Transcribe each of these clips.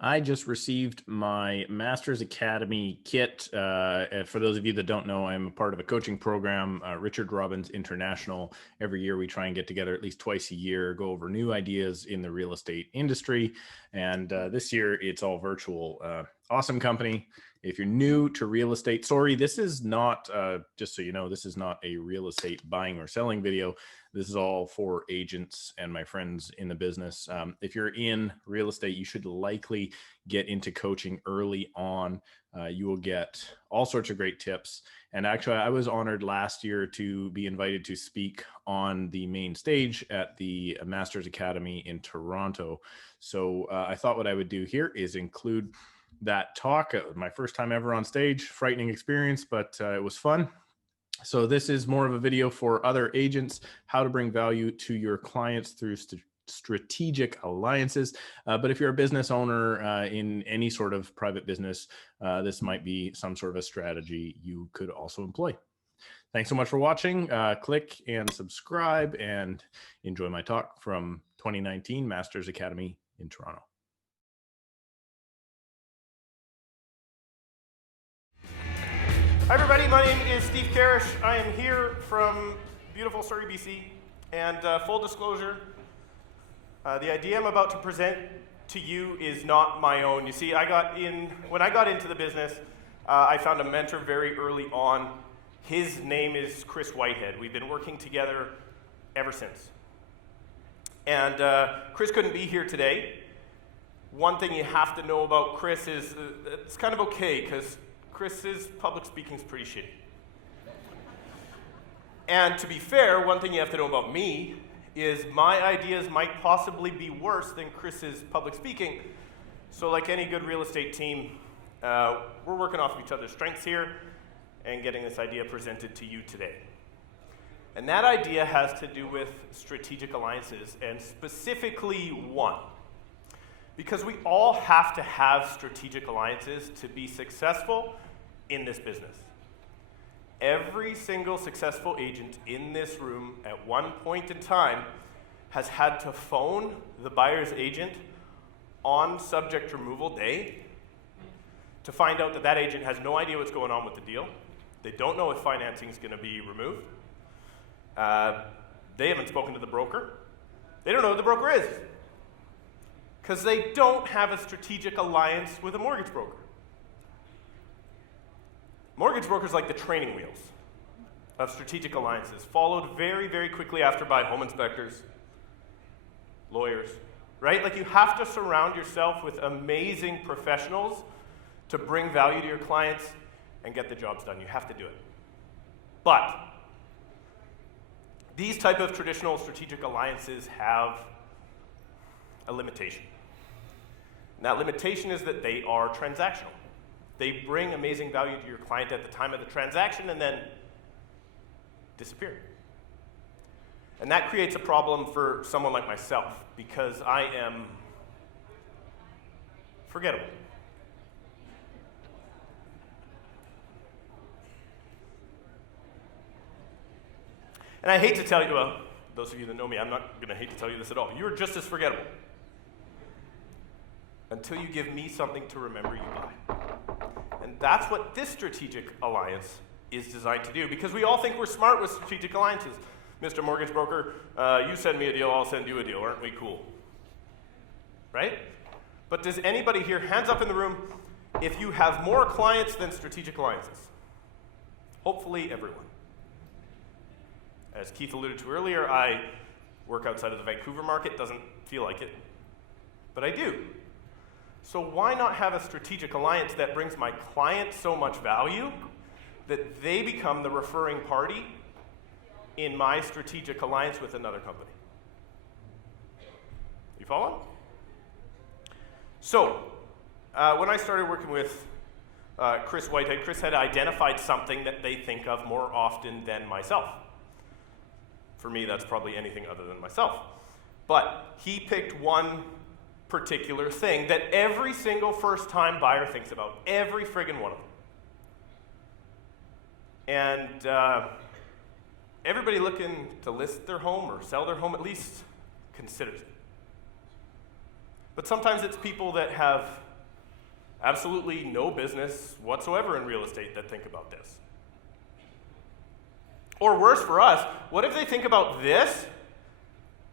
I just received my Master's Academy kit. And for those of you that don't know, I'm a part of a coaching program, Richard Robbins International. Every year we try and get together at least twice a year, go over new ideas in the real estate industry. And this year it's all virtual. Awesome company. If you're new to real estate, sorry, this is not, just so you know, this is not a real estate buying or selling video. This is all for agents and my friends in the business. If you're in real estate, you should likely get into coaching early on. You will get all sorts of great tips. And actually, I was honored last year to be invited to speak on the main stage at the Masters Academy in Toronto. So I thought what I would do here is include that talk. My first time ever on stage, frightening experience, but it was fun. So this is more of a video for other agents, how to bring value to your clients through strategic alliances. But if you're a business owner in any sort of private business, this might be some sort of a strategy you could also employ. Thanks so much for watching. Click and subscribe and enjoy my talk from 2019 Masters Academy in Toronto. Hi everybody, my name is Steve Karish. I am here from beautiful Surrey, BC, and full disclosure, the idea I'm about to present to you is not my own. You see, when I got into the business, I found a mentor very early on. His name is Chris Whitehead. We've been working together ever since. And Chris couldn't be here today. One thing you have to know about Chris is it's kind of okay, because Chris's public speaking is pretty shitty. And to be fair, one thing you have to know about me is my ideas might possibly be worse than Chris's public speaking. So like any good real estate team, we're working off of each other's strengths here and getting this idea presented to you today. And that idea has to do with strategic alliances, and specifically one. Because we all have to have strategic alliances to be successful in this business. Every single successful agent in this room at one point in time has had to phone the buyer's agent on subject removal day to find out that that agent has no idea what's going on with the deal. They don't know if financing is going to be removed. They haven't spoken to the broker. They don't know who the broker is, because they don't have a strategic alliance with a mortgage broker. Mortgage brokers like the training wheels of strategic alliances, followed very, very quickly after by home inspectors, lawyers, right? Like, you have to surround yourself with amazing professionals to bring value to your clients and get the jobs done. You have to do it. But these type of traditional strategic alliances have a limitation. And that limitation is that they are transactional. They bring amazing value to your client at the time of the transaction and then disappear. And that creates a problem for someone like myself, because I am forgettable. And I hate to tell you, well, those of you that know me, I'm not going to hate to tell you this at all. You're just as forgettable until you give me something to remember you by. And that's what this strategic alliance is designed to do, because we all think we're smart with strategic alliances. Mr. Mortgage Broker, you send me a deal, I'll send you a deal. Aren't we cool? Right? But does anybody here, hands up in the room, if you have more clients than strategic alliances? Hopefully everyone. As Keith alluded to earlier, I work outside of the Vancouver market. Doesn't feel like it, but I do. So why not have a strategic alliance that brings my client so much value that they become the referring party in my strategic alliance with another company? You follow? So when I started working with Chris Whitehead, Chris had identified something that they think of more often than myself. For me, that's probably anything other than myself. But he picked one particular thing that every single first-time buyer thinks about, every friggin' one of them. And everybody looking to list their home or sell their home at least considers it. But sometimes it's people that have absolutely no business whatsoever in real estate that think about this. Or worse for us, what if they think about this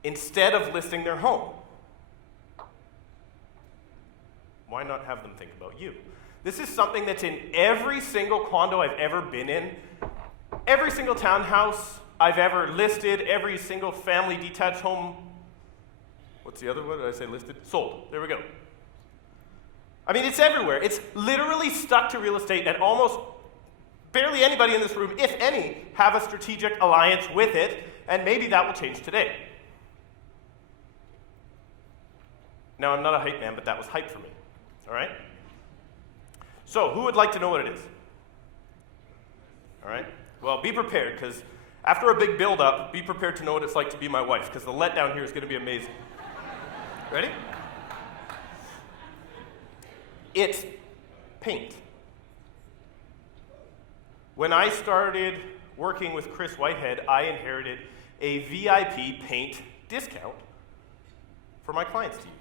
instead of listing their home? Why not have them think about you? This is something that's in every single condo I've ever been in, every single townhouse I've ever listed, every single family detached home. What's the other one? Did I say listed? Sold. There we go. I mean, it's everywhere. It's literally stuck to real estate, and almost barely anybody in this room, if any, have a strategic alliance with it, and maybe that will change today. Now, I'm not a hype man, but that was hype for me. All right? So, who would like to know what it is? All right? Well, be prepared, because after a big build-up, be prepared to know what it's like to be my wife, because the letdown here is going to be amazing. Ready? It's paint. When I started working with Chris Whitehead, I inherited a VIP paint discount for my clients to use.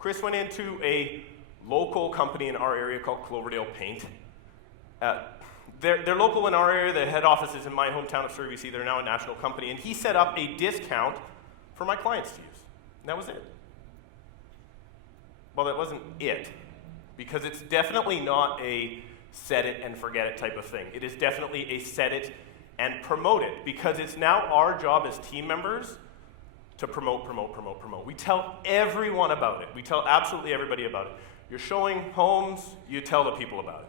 Chris went into a local company in our area called Cloverdale Paint. They're local in our area. The head office is in my hometown of Surrey, BC. They're now a national company. And he set up a discount for my clients to use. And that was it. Well, that wasn't it, because it's definitely not a set it and forget it type of thing. It is definitely a set it and promote it, because it's now our job as team members to promote. We tell everyone about it. We tell absolutely everybody about it. You're showing homes, you tell the people about it.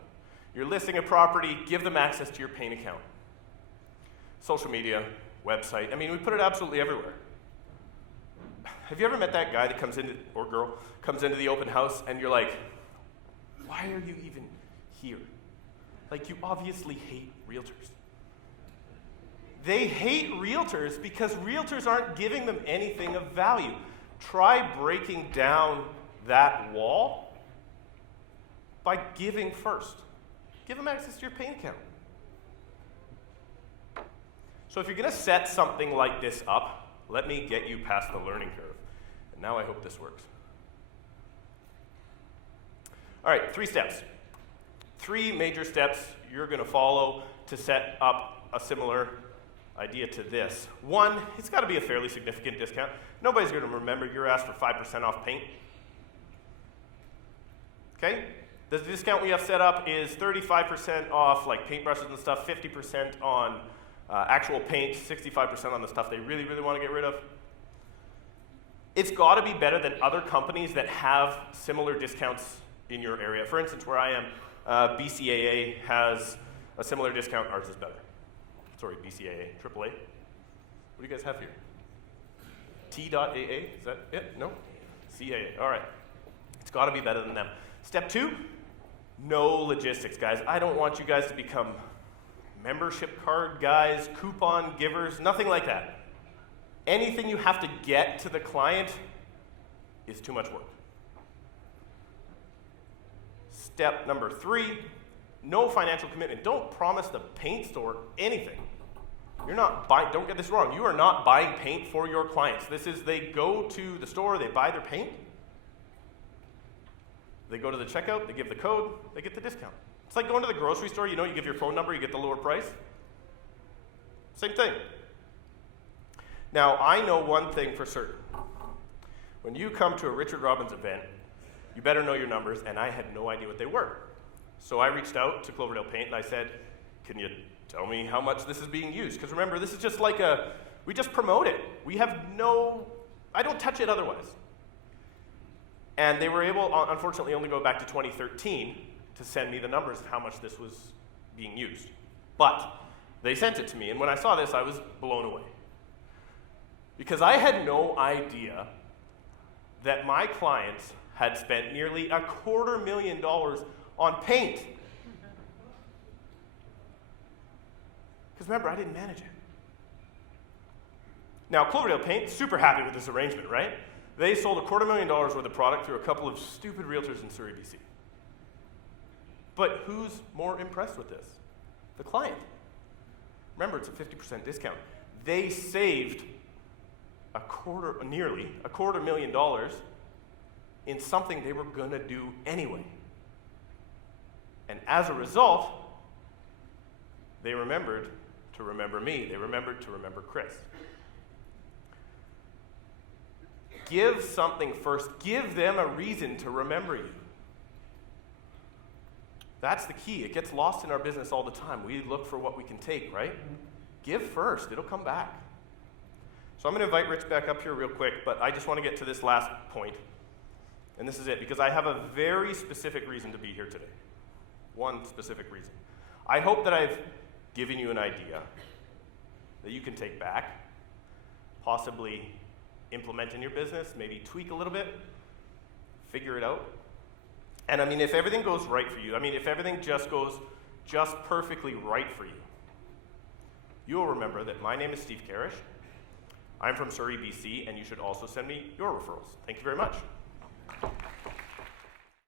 You're listing a property, give them access to your paint account. Social media, website, I mean, we put it absolutely everywhere. Have you ever met that guy that comes into, or girl, comes into the open house and you're like, why are you even here? Like, you obviously hate realtors. They hate realtors because realtors aren't giving them anything of value. Try breaking down that wall by giving first. Give them access to your paint account. So if you're going to set something like this up, let me get you past the learning curve. And now I hope this works. All right, 3 steps. 3 major steps you're going to follow to set up a similar idea to this. 1, it's got to be a fairly significant discount. Nobody's going to remember your ask for 5% off paint. Okay? The discount we have set up is 35% off like paintbrushes and stuff, 50% on actual paint, 65% on the stuff they really, really want to get rid of. It's got to be better than other companies that have similar discounts in your area. For instance, where I am, BCAA has a similar discount. Ours is better. Sorry, BCAA, AAA. What do you guys have here? T.AA, is that it? No? CAA, all right. It's got to be better than them. Step 2, no logistics, guys. I don't want you guys to become membership card guys, coupon givers, nothing like that. Anything you have to get to the client is too much work. Step number 3, no financial commitment. Don't promise the paint store anything. You're not buying, don't get this wrong, you are not buying paint for your clients. This is, they go to the store, they buy their paint, they go to the checkout, they give the code, they get the discount. It's like going to the grocery store, you know, you give your phone number, you get the lower price. Same thing. Now, I know one thing for certain. When you come to a Richard Robbins event, you better know your numbers, and I had no idea what they were. So I reached out to Cloverdale Paint and I said, can you tell me how much this is being used? Because remember, this is just like we just promote it. We have I don't touch it otherwise. And they were able, unfortunately, only go back to 2013 to send me the numbers of how much this was being used. But they sent it to me, and when I saw this, I was blown away. Because I had no idea that my clients had spent nearly $250,000 on paint. Because remember, I didn't manage it. Now, Cloverdale Paint, super happy with this arrangement, right? They sold $250,000 worth of product through a couple of stupid realtors in Surrey, BC. But who's more impressed with this? The client. Remember, it's a 50% discount. They saved nearly $250,000 in something they were going to do anyway. And as a result, they remembered to remember me. They remembered to remember Chris. Give something first. Give them a reason to remember you. That's the key. It gets lost in our business all the time. We look for what we can take, right? Give first. It'll come back. So I'm going to invite Rich back up here real quick, but I just want to get to this last point. And this is it, because I have a very specific reason to be here today. One specific reason. I hope that I've given you an idea that you can take back, possibly implement in your business, maybe tweak a little bit, figure it out. And I mean, if everything goes right for you, if everything just goes just perfectly right for you, you'll remember that my name is Steve Karish. I'm from Surrey, BC, and you should also send me your referrals. Thank you very much.